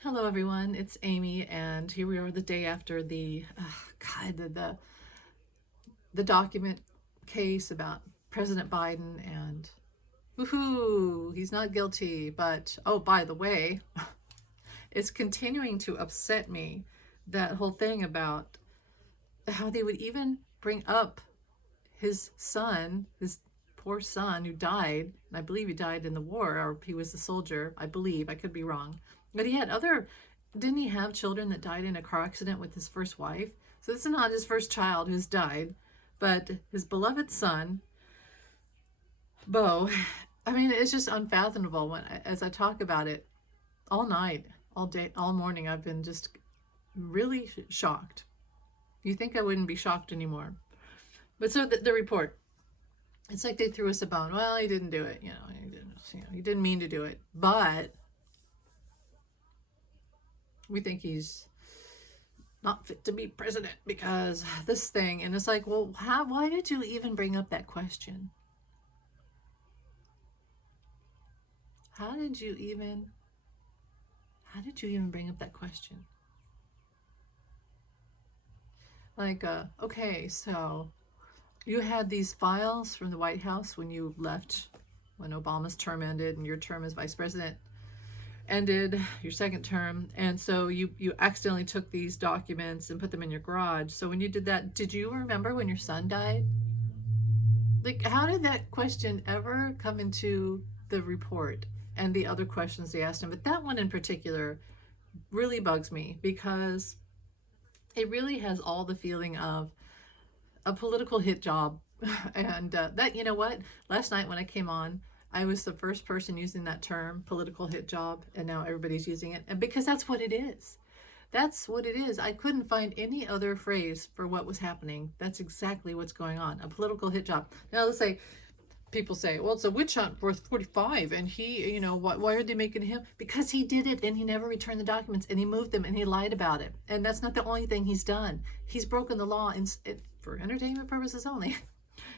Hello everyone, it's Amy, and here we are the day after the document case about President Biden, and woohoo, he's not guilty. But oh, by the way, it's continuing to upset me, that whole thing about how they would even bring up his son, his poor son who died, and I believe he died in the war, or he was a soldier, I believe, I could be wrong. But he had didn't he have children that died in a car accident with his first wife? So this is not his first child who's died, but his beloved son, Bo. I mean, it's just unfathomable as I talk about it all night, all day, all morning. I've been just really shocked. You think I wouldn't be shocked anymore. But so the report, it's like they threw us a bone. Well, he didn't do it. He didn't mean to do it. But we think he's not fit to be president because this thing. And it's like, well, why did you even bring up that question? How did you even bring up that question? Like, okay, so you had these files from the White House when you left, when Obama's term ended and your term as vice president ended, your second term. And so you accidentally took these documents and put them in your garage. So when you did that, did you remember when your son died? Like, how did that question ever come into the report and the other questions they asked him? But that one in particular really bugs me because it really has all the feeling of a political hit job. And that, you know what? Last night when I came on, I was the first person using that term, political hit job, and now everybody's using it. And because that's what it is. That's what it is. I couldn't find any other phrase for what was happening. That's exactly what's going on. A political hit job. Now let's say, people say, well, it's a witch hunt worth 45, and he, why are they making him? Because he did it, and he never returned the documents, and he moved them, and he lied about it. And that's not the only thing he's done. He's broken the law for entertainment purposes only,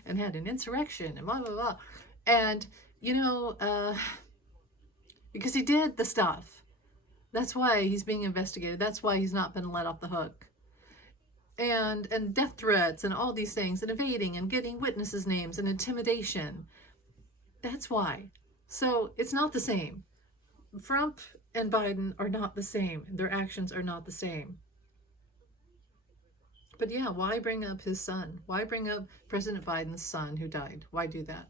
and had an insurrection, and blah, blah, blah. And, because he did the stuff. That's why he's being investigated. That's why he's not been let off the hook. And death threats and all these things, and evading and getting witnesses' names and intimidation. That's why. So it's not the same. Trump and Biden are not the same. Their actions are not the same. But yeah, why bring up his son? Why bring up President Biden's son who died? Why do that?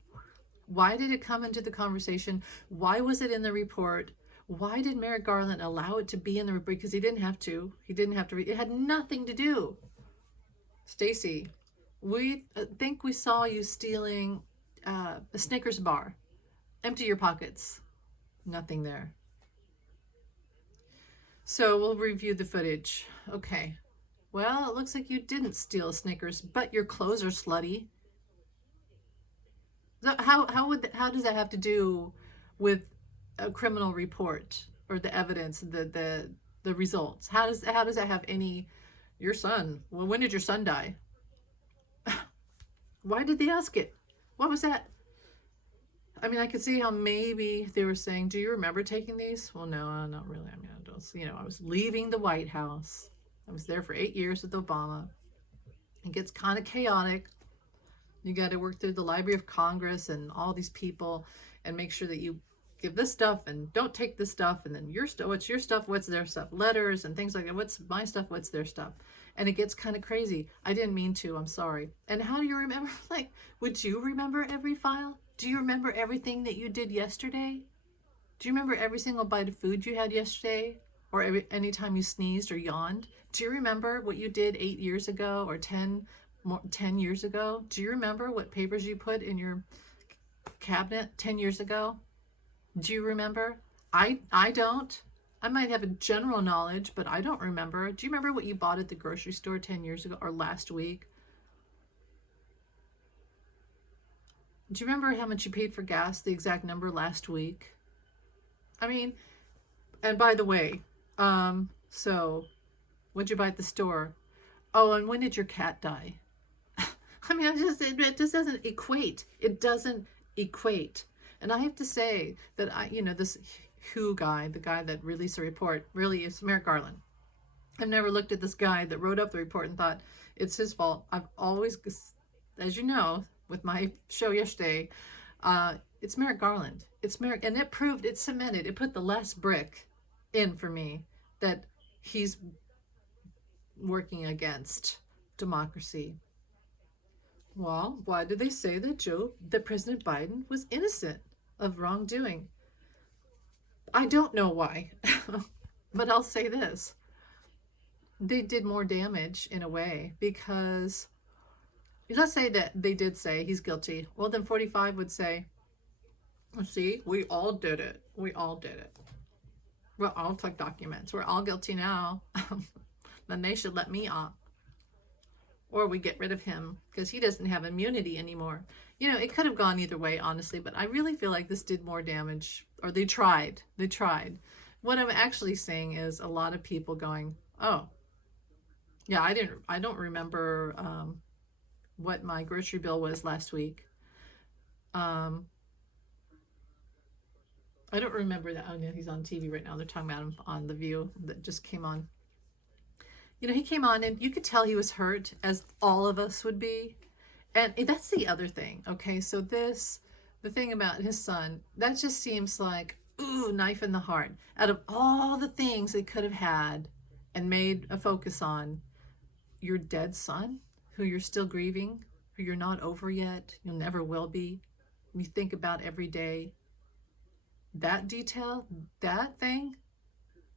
Why did it come into the conversation? Why was it in the report? Why did Merrick Garland allow it to be in the report? Because he didn't have to. It had nothing to do. Stacy, we think we saw you stealing a Snickers bar. Empty your pockets. Nothing there. So we'll review the footage. Okay. Well, it looks like you didn't steal a Snickers, but your clothes are slutty. So how does that have to do with a criminal report or the evidence, the results? How does that have any? Your son. Well, when did your son die? Why did they ask it? What was that? I mean, I could see how maybe they were saying, do you remember taking these? Well, no, not really. I mean, I was leaving the White House. I was there for 8 years with Obama. It gets kind of chaotic. You got to work through the Library of Congress and all these people and make sure that you give this stuff and don't take this stuff, and then your stuff, what's your stuff, what's their stuff, letters and things like that, what's my stuff, what's their stuff. And it gets kind of crazy. I didn't mean to, I'm sorry. And how do you remember? Like, would you remember every file? Do you remember everything that you did yesterday? Do you remember every single bite of food you had yesterday? Or any time you sneezed or yawned? Do you remember what you did 8 years ago or 10 years ago? Do you remember what papers you put in your cabinet 10 years ago? Do you remember? I don't. I might have a general knowledge, but I don't remember. Do you remember what you bought at the grocery store 10 years ago or last week? Do you remember how much you paid for gas, the exact number last week? I mean, and by the way, so what'd you buy at the store? Oh, and when did your cat die? I mean, it just doesn't equate. It doesn't equate. And I have to say that WHO guy, the guy that released the report, really is Merrick Garland. I've never looked at this guy that wrote up the report and thought it's his fault. I've always, as you know, with my show yesterday, it's Merrick Garland. It's Merrick, and it proved, it cemented, it put the last brick in for me that he's working against democracy. Well, why did they say that President Biden was innocent of wrongdoing? I don't know why, but I'll say this. They did more damage in a way, because let's say that they did say he's guilty. Well, then 45 would say, see, we all did it. We all did it. Well, I'll take documents. We're all guilty now. Then they should let me off. Or we get rid of him because he doesn't have immunity anymore. You know, it could have gone either way, honestly, but I really feel like this did more damage, or they tried. They tried. What I'm actually saying is a lot of people going, oh, yeah, I don't remember what my grocery bill was last week. I don't remember that. Oh, yeah, he's on TV right now. They're talking about him on The View that just came on. You know, he came on and you could tell he was hurt, as all of us would be. And that's the other thing. Okay, so the thing about his son, that just seems like, ooh, knife in the heart. Out of all the things they could have had and made a focus on, your dead son, who you're still grieving, who you're not over yet, you'll never will be, you think about every day. That detail, that thing,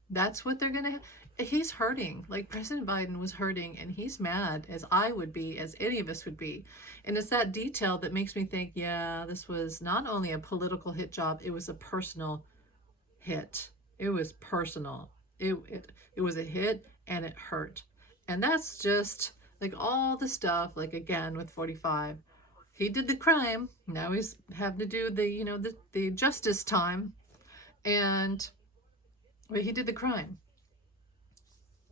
that's what they're going to have. He's hurting, like President Biden was hurting, and he's mad, as I would be, as any of us would be. And it's that detail that makes me think, yeah, this was not only a political hit job, it was a personal hit. It was personal. It was a hit, and it hurt. And that's just like all the stuff, like again with 45. He did the crime. Now he's having to do the, you know, the justice time. And but he did the crime.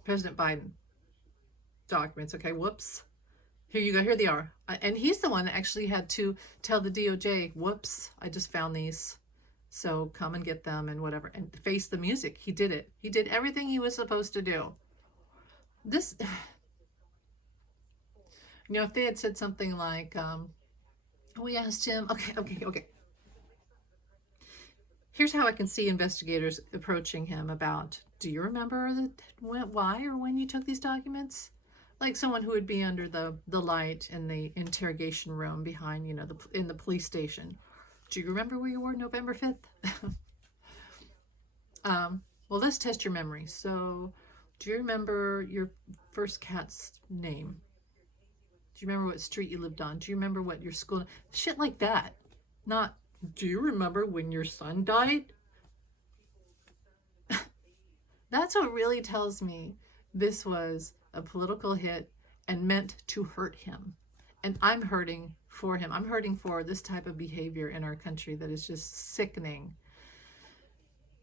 President Biden. Documents. Okay, whoops. Here you go. Here they are. And he's the one that actually had to tell the DOJ, whoops, I just found these. So come and get them and whatever. And face the music. He did it. He did everything he was supposed to do. This, you know, if they had said something like, we asked him, okay. Here's how I can see investigators approaching him about, do you remember why or when you took these documents? Like someone who would be under the light in the interrogation room behind, you know, in the police station. Do you remember where you were November 5th? Well, let's test your memory. So, do you remember your first cat's name? Do you remember what street you lived on? Do you remember what your school... Shit like that. Not, do you remember when your son died? That's what really tells me this was a political hit and meant to hurt him. And I'm hurting for him. I'm hurting for this type of behavior in our country that is just sickening.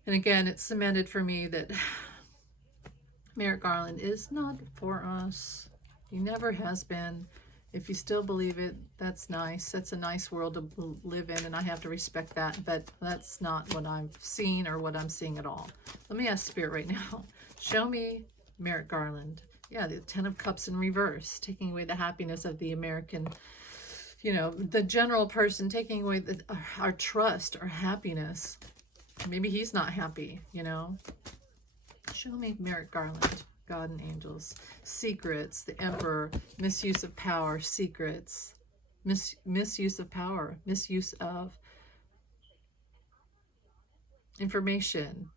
And again, it's cemented for me that Merrick Garland is not for us. He never has been. If you still believe it, that's nice. That's a nice world to live in, and I have to respect that. But that's not what I've seen or what I'm seeing at all. Let me ask Spirit right now. Show me Merrick Garland. Yeah, the 10 of Cups in reverse, taking away the happiness of the American, you know, the general person, taking away our trust, our happiness. Maybe he's not happy, you know. Show me Merrick Garland, God and Angels. Secrets, the Emperor, misuse of power, secrets, misuse of power, misuse of information,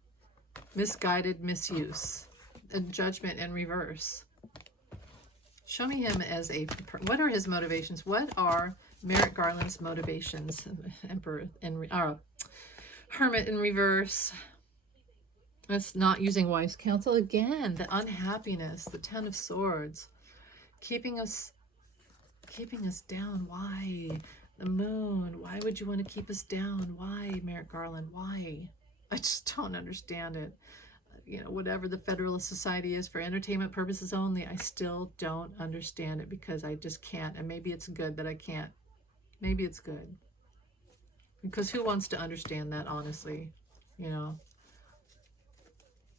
misguided misuse, and judgment in reverse. Show me him as a, what are his motivations? What are Merrick Garland's motivations? Emperor and Hermit in reverse. That's not using wise counsel. Again, the unhappiness, the 10 of Swords, keeping us down. Why? The Moon. Why would you want to keep us down? Why, Merrick Garland? Why? I just don't understand it. You know, whatever the Federalist Society is for entertainment purposes only, I still don't understand it because I just can't. And maybe it's good that I can't. Maybe it's good. Because who wants to understand that, honestly? You know,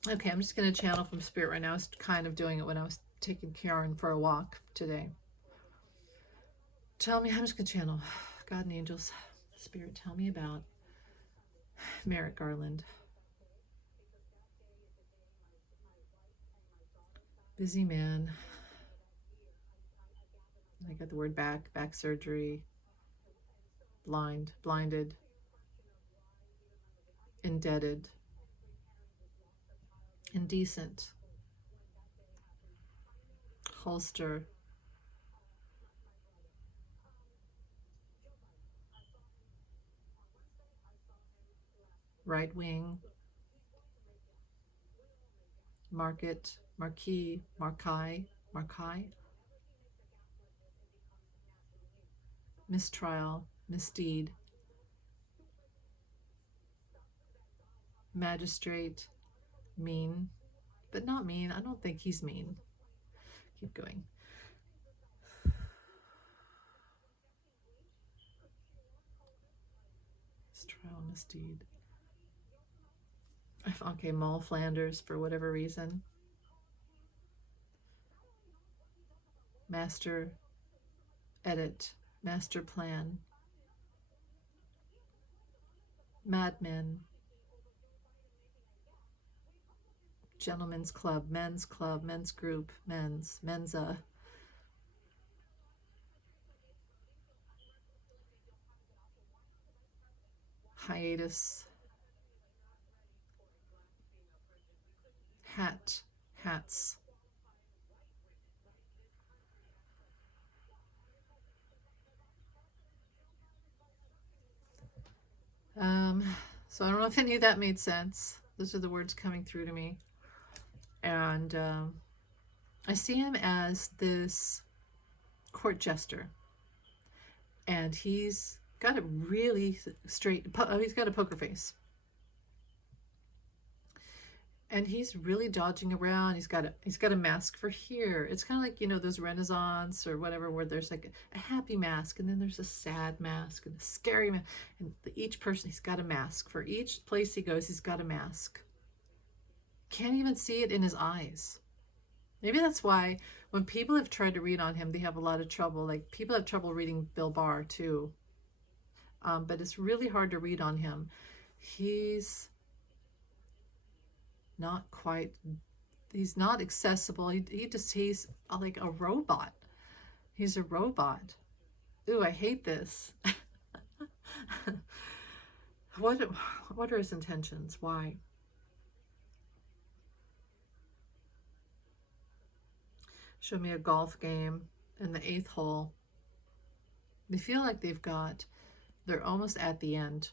Okay, I'm just going to channel from Spirit right now. I was kind of doing it when I was taking Karen for a walk today. Tell me, I'm just going to channel. God and angels, Spirit, tell me about Merrick Garland. Busy man. I got the word back surgery, blinded, indebted, indecent, holster, right wing, marquis, mistrial, misdeed, magistrate, mean, but not mean. I don't think he's mean. Keep going. Mistrial, misdeed. Okay, Mall Flanders for whatever reason. Master edit, master plan. Madmen. Gentlemen's club, men's group, mensa. Hiatus. Hats. So I don't know if any of that made sense. Those are the words coming through to me. And I see him as this court jester. And he's got a really straight, he's got a poker face. And he's really dodging around. He's got a mask for here. It's kind of like, you know, those Renaissance or whatever, where there's like a happy mask, and then there's a sad mask and a scary mask. And each person, he's got a mask. For each place he goes, he's got a mask. Can't even see it in his eyes. Maybe that's why when people have tried to read on him, they have a lot of trouble. Like, people have trouble reading Bill Barr too. But it's really hard to read on him. He's not quite, he's not accessible. He's like a robot. He's a robot. Ooh, I hate this. What are his intentions? Why? Show me a golf game in the 8th hole. They feel like they're almost at the end,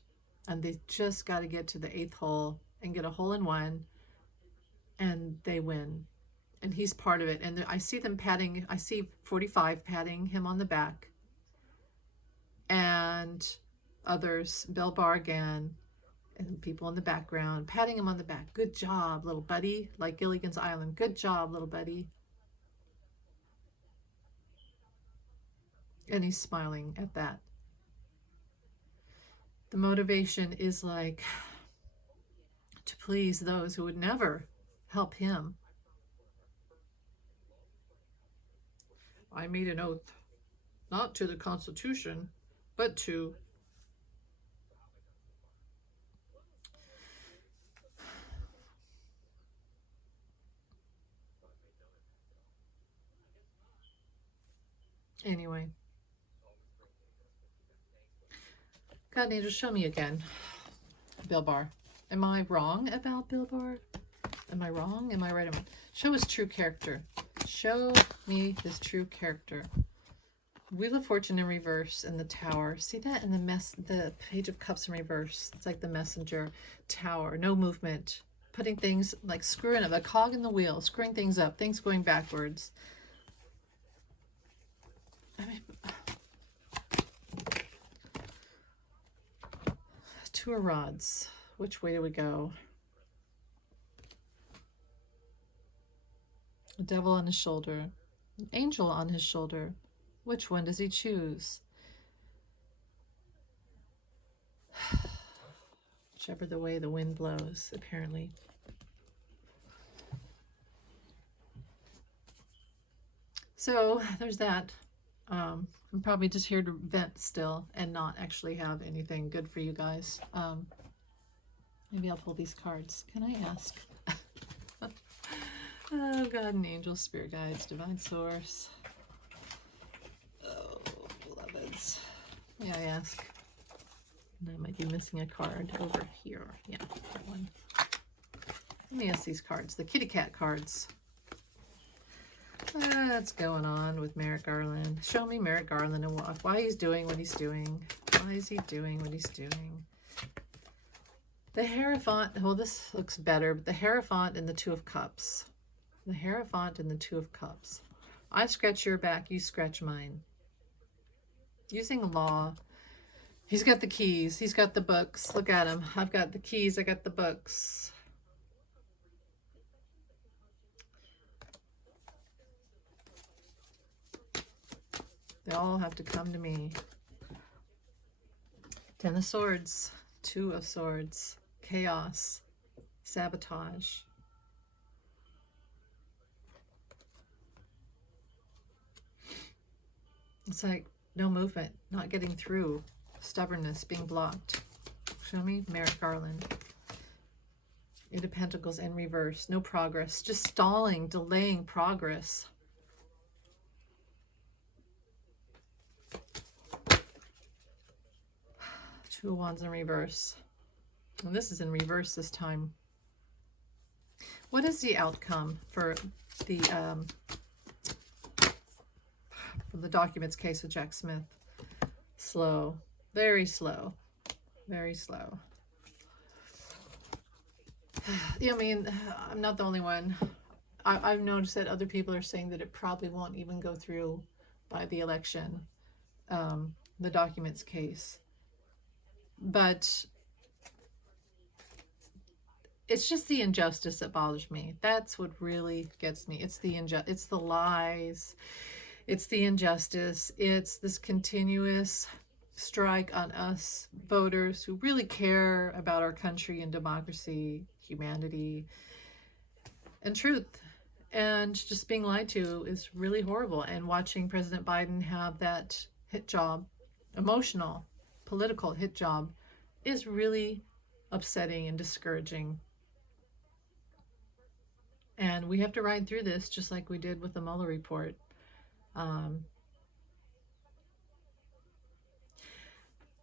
and they just got to get to the 8th hole and get a hole-in-one, and they win. And he's part of it. And I see them patting, I see 45 patting him on the back. And others, Bill Barr again, and people in the background, patting him on the back. Good job, little buddy. Like Gilligan's Island. Good job, little buddy. And he's smiling at that. The motivation is like to please those who would never help him. I made an oath, not to the Constitution, but to anyway. God and angels, show me again. Bill Barr. Am I wrong about Bill Barr? Am I wrong? Am I right? Show his true character. Show me his true character. Wheel of Fortune in reverse and the Tower. See that in the Page of Cups in reverse? It's like the Messenger. Tower. No movement. Putting things, like screwing up. A cog in the wheel. Screwing things up. Things going backwards. I mean, Two of Rods. Which way do we go? A devil on his shoulder. An angel on his shoulder. Which one does he choose? Whichever the way the wind blows, apparently. So there's that. I'm probably just here to vent still and not actually have anything good for you guys. Maybe I'll pull these cards. Can I ask? Oh, God and angels, spirit guides, divine source. Oh, beloveds. May I ask? And I might be missing a card over here. Yeah, that one. Let me ask these cards. The kitty cat cards. What's going on with Merrick Garland? Show me Merrick Garland and why he's doing what he's doing. Why is he doing what he's doing? The Hierophant. Well, this looks better. But the Hierophant and the Two of Cups. The Hierophant and the Two of Cups. I scratch your back, you scratch mine. Using law. He's got the keys. He's got the books. Look at him. I've got the keys. I got the books. They all have to come to me. Ten of Swords. Two of Swords. Chaos. Sabotage. It's like no movement, not getting through, stubbornness, being blocked. Show me Merrick Garland. Eight of Pentacles in reverse, no progress, just stalling, delaying progress. Two of Wands in reverse. And this is in reverse this time. What is the outcome for the documents case with Jack Smith? Slow, very slow, very slow. I mean, I'm not the only one. I've noticed that other people are saying that it probably won't even go through by the election, the documents case. But it's just the injustice that bothers me. That's what really gets me. It's the lies. It's the injustice. It's this continuous strike on us voters who really care about our country and democracy, humanity, and truth. And just being lied to is really horrible. And watching President Biden have that hit job, emotional, political hit job, is really upsetting and discouraging. And we have to ride through this just like we did with the Mueller report.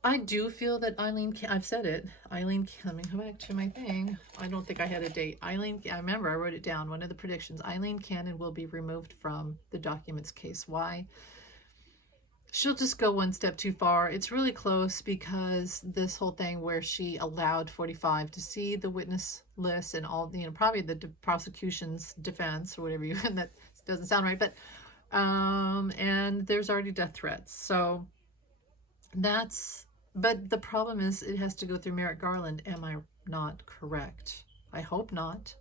I do feel that Eileen, I've said it, Eileen, let me go back to my thing. I don't think I had a date. Eileen, I remember I wrote it down, one of the predictions. Eileen Cannon will be removed from the documents case. Why? She'll just go one step too far. It's really close because this whole thing where she allowed 45 to see the witness list and all, probably the prosecution's defense or whatever you, and that doesn't sound right, but, and there's already death threats. So but the problem is it has to go through Merrick Garland. Am I not correct? I hope not.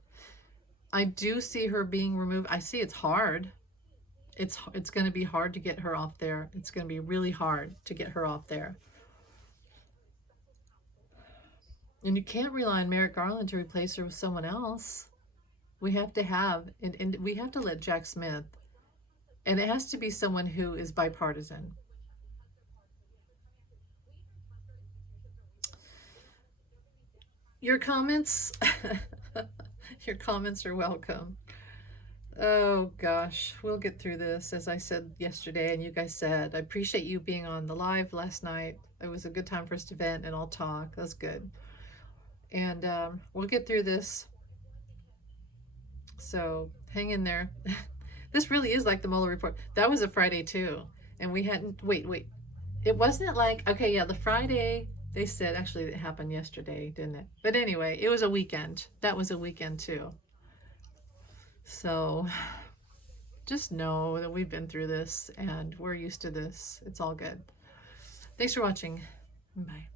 I do see her being removed. I see it's hard. It's going to be hard to get her off there. It's going to be really hard to get her off there. And you can't rely on Merrick Garland to replace her with someone else. We have to have, and we have to let Jack Smith, and it has to be someone who is bipartisan. Your comments, your comments are welcome. Oh gosh, we'll get through this. As I said yesterday, and you guys said, I appreciate you being on the live last night. It was a good time for us to vent and I'll talk. That's good. And we'll get through this. So hang in there. This really is like the Mueller report. That was a Friday too. And we hadn't, wait. It wasn't like, okay, yeah, the Friday, they said, actually it happened yesterday, didn't it? But anyway, it was a weekend. That was a weekend too. So just know that we've been through this and we're used to this. It's all good. Thanks for watching. Bye.